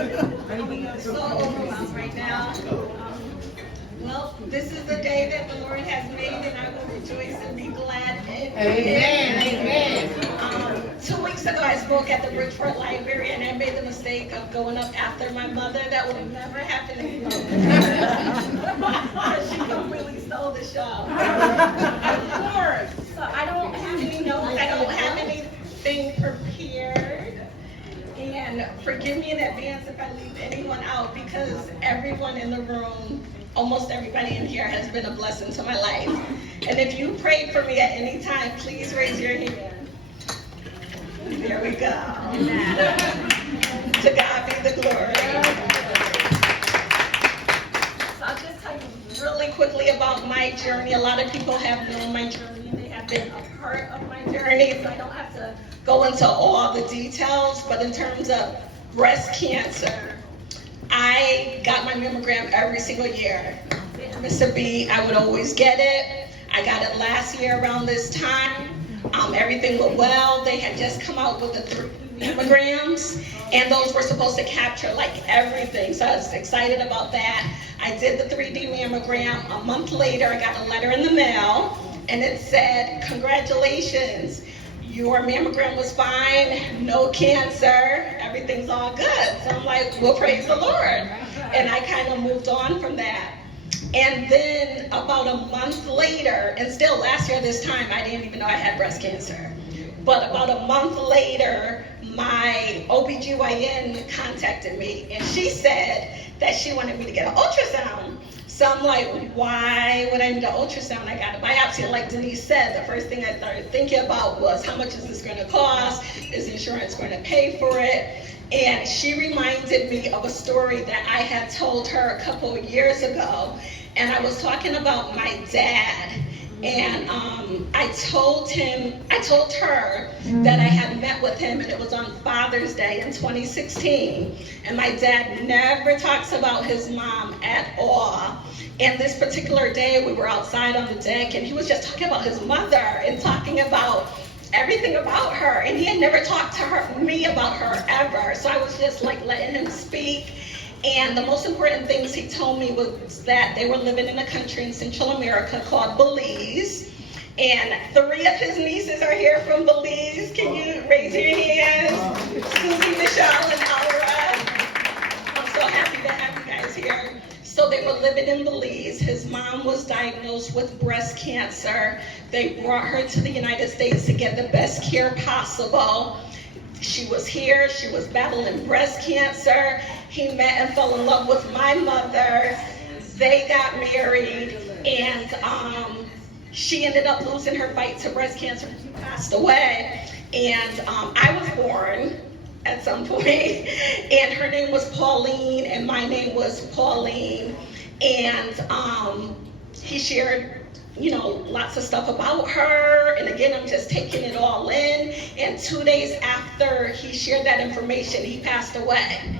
I'm so overwhelmed right now. Well, this is the day that the Lord has made, and I will rejoice and be glad in it. Amen. Amen. 2 weeks ago, I spoke at the Bridgeport Library, and I made the mistake of going up after my mother. That would have never happened again. She completely stole the show. Of course. So I don't have any notes. I don't have anything prepared. And forgive me in advance if I leave anyone out, because everyone in the room, almost everybody in here, has been a blessing to my life. And if you prayed for me at any time, please raise your hand. There we go. To God be the glory. So I'll just tell you really quickly about my journey. A lot of people have known my journey. They have been a part of my journey, so I don't have to go into all the details. But in terms of breast cancer, I got my mammogram every single year. Mississippi, I would always get it. I got it last year around this time. Everything went well. They had just come out with the 3 mammograms, and those were supposed to capture like everything. So I was excited about that. I did the 3D mammogram. A month later, I got a letter in the mail, and it said, "Congratulations, your mammogram was fine, no cancer, everything's all good." So I'm like, well, praise the Lord. And I kind of moved on from that. And then about a month later, and still last year this time, I didn't even know I had breast cancer. But about a month later, my OBGYN contacted me, and she said that she wanted me to get an ultrasound. So I'm like, why would I need an ultrasound? I got a biopsy. And like Denise said, the first thing I started thinking about was, how much is this going to cost? Is insurance going to pay for it? And she reminded me of a story that I had told her a couple of years ago. And I was talking about my dad. And I told her that I had met with him, and it was on Father's Day in 2016. And my dad never talks about his mom at all. And this particular day, we were outside on the deck, and he was just talking about his mother and talking about everything about her. And he had never talked to me about her ever. So I was just like letting him speak. And the most important things he told me was that they were living in a country in Central America called Belize. And 3 of his nieces are here from Belize. Can you raise your hands? Susie, Michelle, and Alra. I'm so happy to have you guys here. So they were living in Belize. His mom was diagnosed with breast cancer. They brought her to the United States to get the best care possible. She was here. She was battling breast cancer. He met and fell in love with my mother. They got married, and she ended up losing her fight to breast cancer. She passed away, and I was born at some point, and her name was Pauline, and my name was Pauline. And he shared, lots of stuff about her. And again, I'm just taking it all in. And 2 days after he shared that information, he passed away.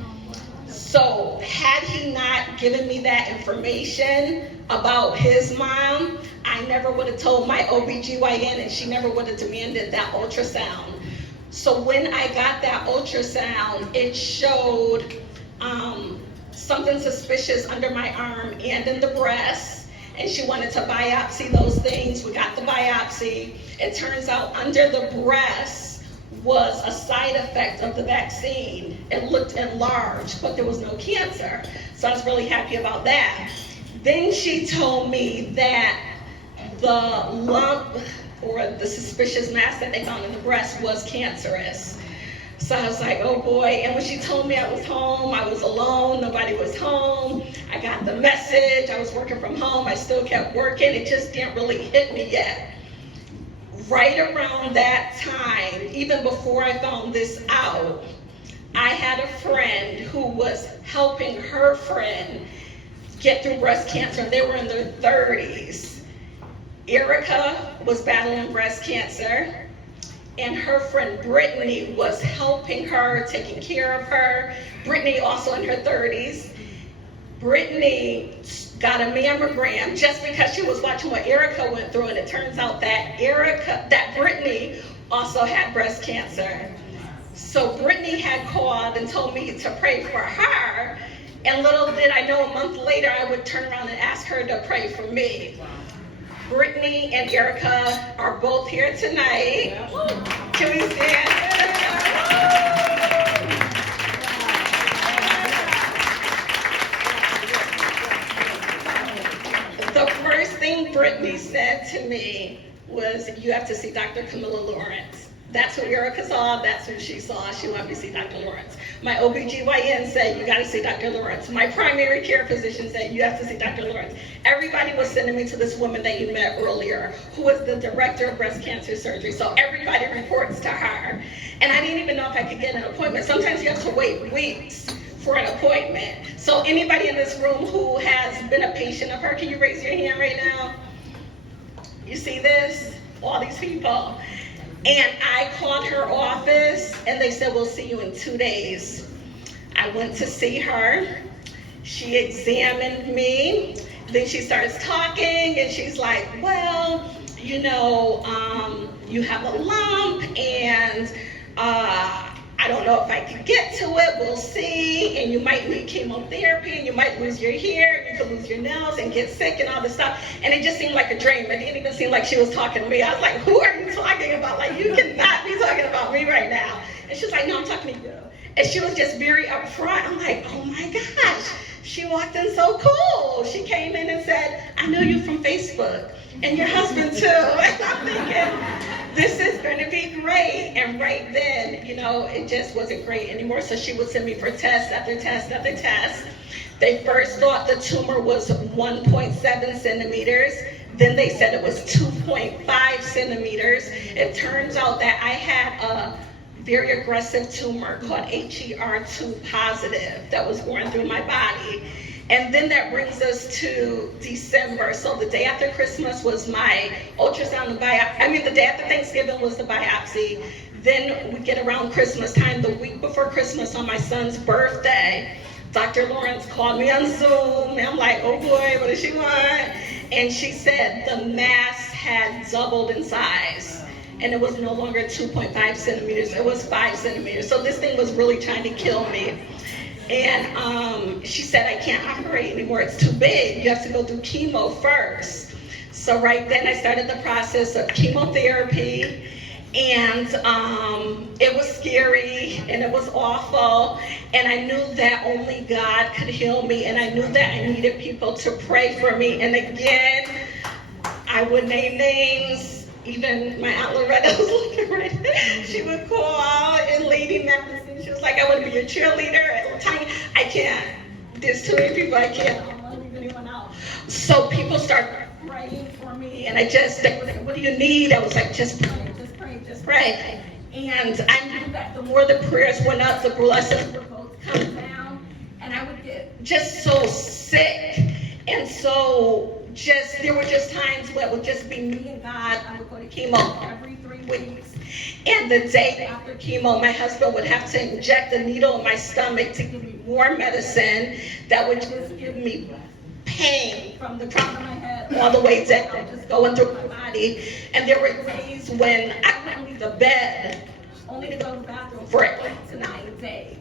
So had he not given me that information about his mom, I never would have told my OBGYN, and she never would have demanded that ultrasound. So when I got that ultrasound, it showed something suspicious under my arm and in the breast. And she wanted to biopsy those things. We got the biopsy. It turns out under the breast was a side effect of the vaccine. It looked enlarged, but there was no cancer. So I was really happy about that. Then she told me that the lump or the suspicious mass that they found in the breast was cancerous. So I was like, oh boy. And when she told me I was home, I was alone, nobody was home. I got the message, I was working from home, I still kept working. It just didn't really hit me yet. Right around that time, even before I found this out, I had a friend who was helping her friend get through breast cancer. They were in their 30s. Erica was battling breast cancer, and her friend Brittany was helping her, taking care of her. Brittany also in her 30s. Brittany got a mammogram just because she was watching what Erica went through, and it turns out that Brittany also had breast cancer. So Brittany Brittany had called and told me to pray for her. And little did I know, a month later, I would turn around and ask her to pray for me. Brittany and Erica are both here tonight. Can we stand? The first thing Brittany said to me was, you have to see Dr. Camilla Lawrence. That's who Erica saw, that's who she saw. She wanted me to see Dr. Lawrence. My OBGYN said, you gotta see Dr. Lawrence. My primary care physician said, you have to see Dr. Lawrence. Everybody was sending me to this woman that you met earlier, who was the director of breast cancer surgery. So everybody reports to her. And I didn't even know if I could get an appointment. Sometimes you have to wait weeks for an appointment. So anybody in this room who has been a patient of her, can you raise your hand right now? You see this? All these people. And I called her office and they said, we'll see you in 2 days. I went to see her. She examined me. Then she starts talking and she's like, well, you know, you have a lump and I don't know if I can get to it, we'll see, and you might need chemotherapy, and you might lose your hair, you could lose your nails and get sick and all this stuff. And it just seemed like a dream. It didn't even seem like she was talking to me. I was like, who are you talking about? Like, you cannot be talking about me right now. And she was like, no, I'm talking to you. And she was just very upfront. I'm like, oh my gosh. She walked in so cool. She came in and said, I know you from Facebook, and your husband too. And I'm thinking, this is going to be great. And right then, you know, it just wasn't great anymore. So she would send me for test after test after test. They first thought the tumor was 1.7 centimeters. Then they said it was 2.5 centimeters. It turns out that I had a very aggressive tumor called HER2 positive that was going through my body. And then that brings us to December. So the day after Christmas was my ultrasound and biopsy. The day after Thanksgiving was the biopsy. Then we get around Christmas time, the week before Christmas on my son's birthday, Dr. Lawrence called me on Zoom. And I'm like, oh boy, what does she want? And she said the mass had doubled in size. And it was no longer 2.5 centimeters, it was 5 centimeters. So this thing was really trying to kill me. And she said, I can't operate anymore, it's too big. You have to go through chemo first. So right then I started the process of chemotherapy. And it was scary and it was awful. And I knew that only God could heal me. And I knew that I needed people to pray for me. And again, I would name names. Even my Aunt Loretta was looking right there. She would call and Lady Madison. She was like, I want to be your cheerleader. I can't. There's too many people I can't. I don't want to leave anyone out. So people started praying for me. And they were like, what do you need? I was like, just pray, just pray, just pray. And I knew that the more the prayers went up, the blessings would both come down. And I would get just so sick. And so there were just times where it would just be me and God. I would go to chemo every 3 weeks. And the day after chemo, my husband would have to inject a needle in my stomach to give me more medicine that would just give me pain from the top of my head all the way down, just going through my body. And there were days when I couldn't leave the bed, only to go to the bathroom for 8 to 9 days.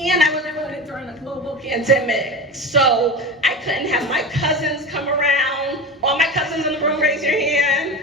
And I was doing it during a global pandemic. So I couldn't have my cousins come around. All my cousins in the room, raise your hand.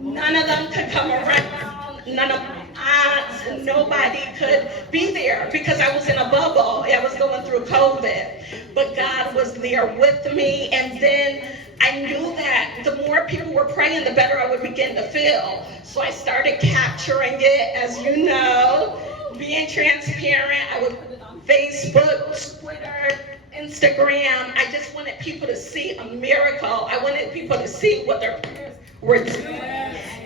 None of them could come around. None of my aunts, nobody could be there because I was in a bubble. I was going through COVID. But God was there with me. And then I knew that the more people were praying, the better I would begin to feel. So I started capturing it, as you know, being transparent. I would put it on Facebook, Twitter, Instagram. I just wanted people to see a miracle. I wanted people to see what their prayers were doing.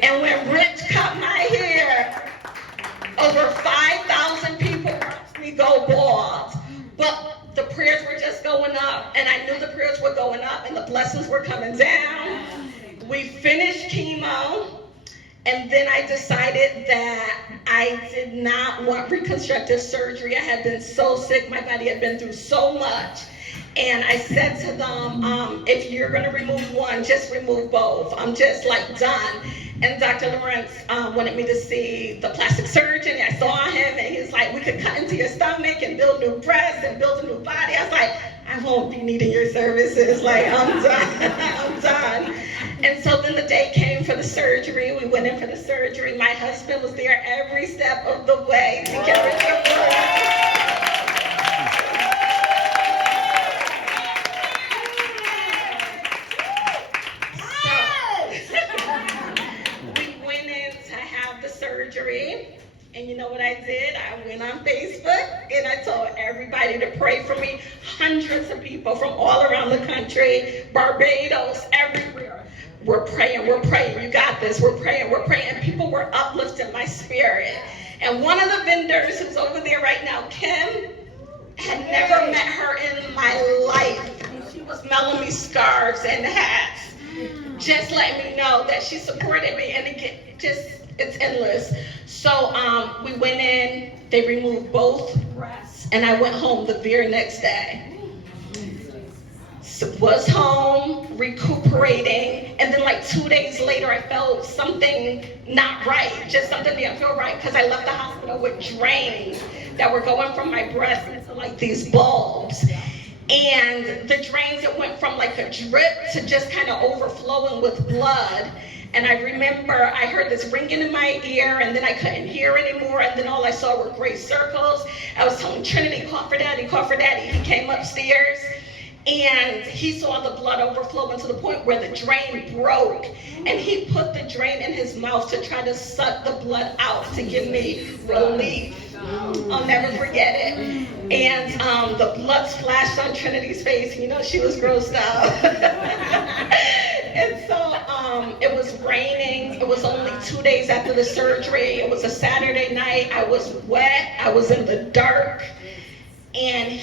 And when Rich cut my hair, over 5,000 people watched me go bald. But the prayers were just going up, and I knew the prayers were going up, and the blessings were coming down. We finished chemo. And then I decided that I did not want reconstructive surgery. I had been so sick. My body had been through so much. And I said to them, if you're going to remove one, just remove both. I'm just like done. And Dr. Lawrence wanted me to see the plastic surgeon. I saw him, and he was like, we could cut into your stomach and build new breasts and build a new body. I was like, I won't be needing your services. Like, I'm done. I'm done. And so then the day came for the surgery. We went in for the surgery. My husband was there every step of the way to get rid of the surgery. And you know what I did? I went on Facebook and I told everybody to pray for me. Hundreds of people from all around the country, Barbados, everywhere. We're praying, you got this, we're praying. And people were uplifting my spirit. And one of the vendors who's over there right now, Kim, had never met her in my life. And she was mailing me scarves and hats. Just let me know that she supported me, and it's endless. So we went in, they removed both breasts, and I went home the very next day. Was home, recuperating, and then like 2 days later I felt something not right, just something didn't feel right, because I left the hospital with drains that were going from my breast into like these bulbs. And the drains, it went from like a drip to just kind of overflowing with blood. And I remember I heard this ringing in my ear, and then I couldn't hear anymore, and then all I saw were gray circles. I was telling Trinity, call for daddy, call for daddy. He came upstairs, and he saw the blood overflowing to the point where the drain broke, and he put the drain in his mouth to try to suck the blood out to give me relief. I'll never forget it. And the blood splashed on Trinity's face. You know, she was grossed out. And so it was raining. It was only 2 days after the surgery. It was a Saturday night. I was wet. I was in the dark. And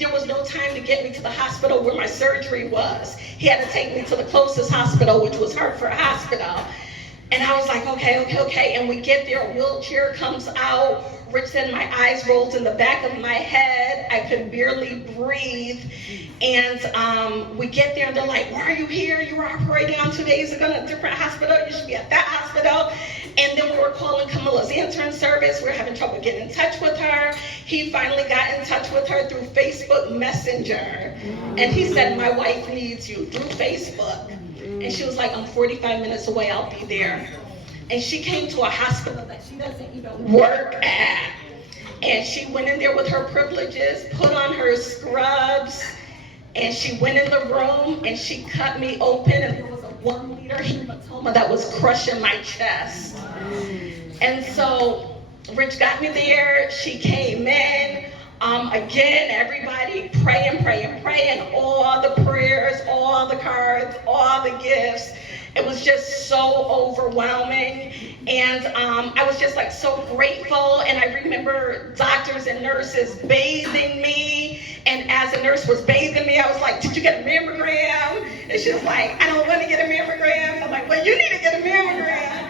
there was no time to get me to the hospital where my surgery was. He had to take me to the closest hospital, which was Hartford Hospital. And I was like, okay. And we get there, a wheelchair comes out. Rich said my eyes rolled in the back of my head. I could barely breathe. And we get there, and they're like, why are you here? You were operating on 2 days ago in a different hospital. You should be at that hospital. And then we were calling Camilla's intern service. We were having trouble getting in touch with her. He finally got in touch with her through Facebook Messenger. And he said, my wife needs you, through Facebook. And she was like, I'm 45 minutes away, I'll be there. And she came to a hospital that she doesn't even work at. And she went in there with her privileges, put on her scrubs, and she went in the room and she cut me open, and there was a 1 liter hematoma that was crushing my chest. And so Rich got me there, she came in. Again, everybody praying, all the prayers, all the cards, all the gifts. It was just so overwhelming, and I was just like so grateful. And I remember doctors and nurses bathing me, and as a nurse was bathing me, I was like, did you get a mammogram? And she was like, I don't want to get a mammogram. I'm like, well, you need to get a mammogram.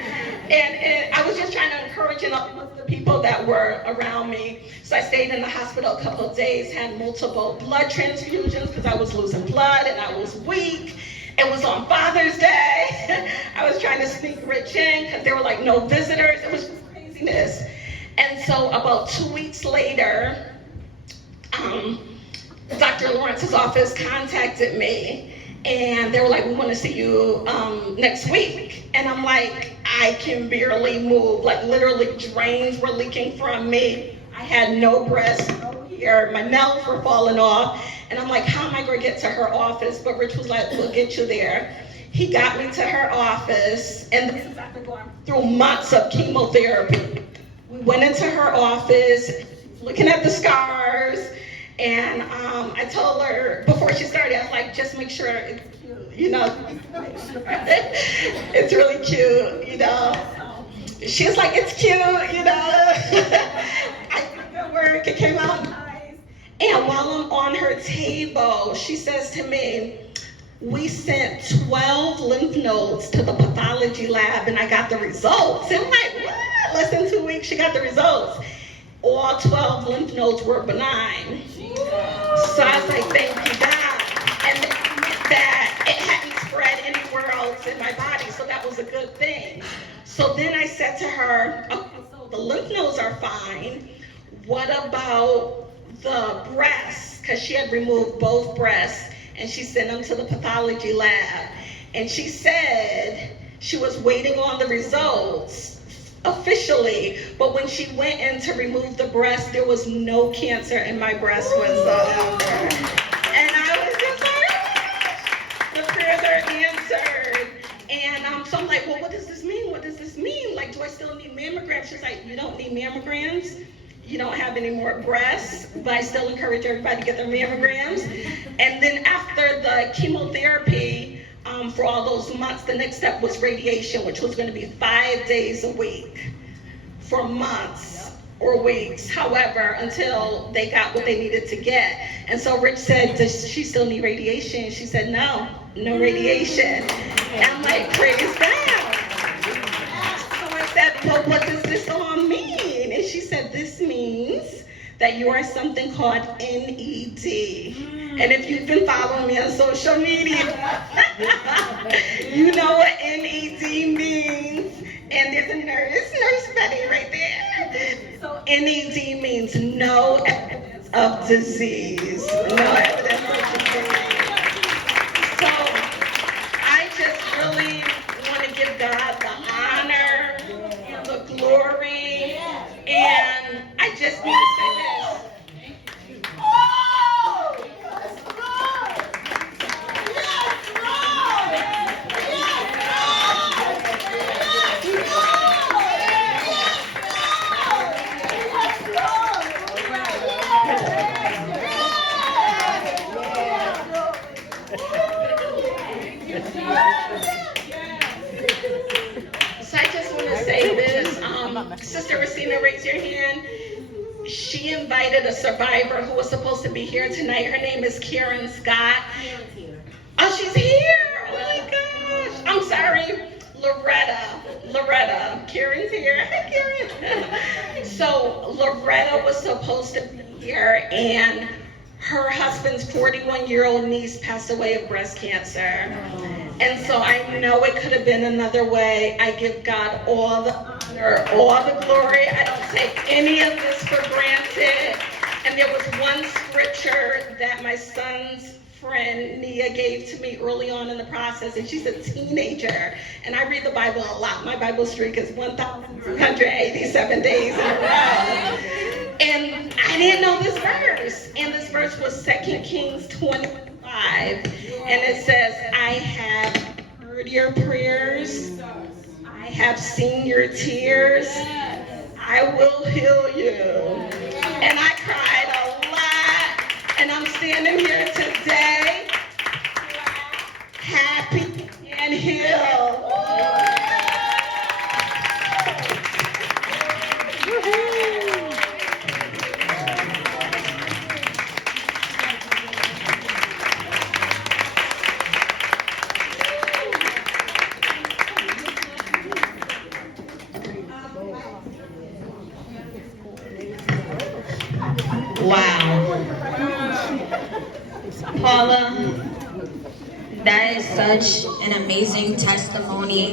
And I was just trying to encourage the people that were around me. So I stayed in the hospital a couple of days, had multiple blood transfusions because I was losing blood and I was weak. It was on Father's Day. I was trying to sneak Rich in because there were like no visitors. It was just craziness. And so about 2 weeks later, Dr. Lawrence's office contacted me, and they were like, we want to see you next week. And I'm like, I can barely move. Like literally drains were leaking from me. I had no breasts, no hair. My nails were falling off. And I'm like, how am I going to get to her office? But Rich was like, we'll get you there. He got me to her office, and this is after going through months of chemotherapy. We went into her office, looking at the scars, and I told her, before she started, I was like, just make sure it's cute, you know. It's really cute, you know. She was like, it's cute, you know. I did good work, it came out nice. And while I'm on her table, she says to me, we sent 12 lymph nodes to the pathology lab, and I got the results. And I'm like, what? Less than 2 weeks, she got the results. All 12 lymph nodes were benign. So I was like, thank you, God. And that meant that it hadn't spread anywhere else parts in my body, so that was a good thing. So then I said to her, okay, so the lymph nodes are fine. What about the breasts? Because she had removed both breasts, and she sent them to the pathology lab. And she said she was waiting on the results officially, but when she went in to remove the breast, there was no cancer in my breast whatsoever. And I was just like, the prayers are answered. And so I'm like, well, what does this mean? What does this mean? Like, do I still need mammograms? She's like, you don't need mammograms. You don't have any more breasts, but I still encourage everybody to get their mammograms. And then after the chemotherapy, for all those months, the next step was radiation, which was going to be 5 days a week for months or weeks, however, until they got what they needed to get. And so Rich said, does she still need radiation? She said, no radiation. And I'm like, praise God. So I said, well, what does this all mean? And she said, this means that you are something called NED. And if you've been following me on social media, you know what NED means. And there's a nurse Betty right there. So NED means no evidence of disease. No evidence of disease. So I just really want to give God the honor and the glory. And I just need to say this. So I just want to say this. Sister Racina, raise your hand. She invited a survivor who was supposed to be here tonight. Her name is Karen Scott. Oh, she's here. Oh my gosh. I'm sorry. Loretta. Karen's here. Hi, Karen. So Loretta was supposed to be here, and her husband's 41-year-old niece passed away of breast cancer. And so I know it could have been another way. I give God all the honor, all the glory. I don't take any of this for granted. And there was one scripture that my son's friend Nia gave to me early on in the process, and she's a teenager, and I read the Bible a lot. My Bible streak is 1,287 days in a row. And I didn't know this verse, and this verse was 2 Kings 20:5, and it says, I have heard your prayers, I have seen your tears, I will heal you. And I cried a lot, and I'm standing here today, happy and healed. Wow. Paula, that is such an amazing testimony.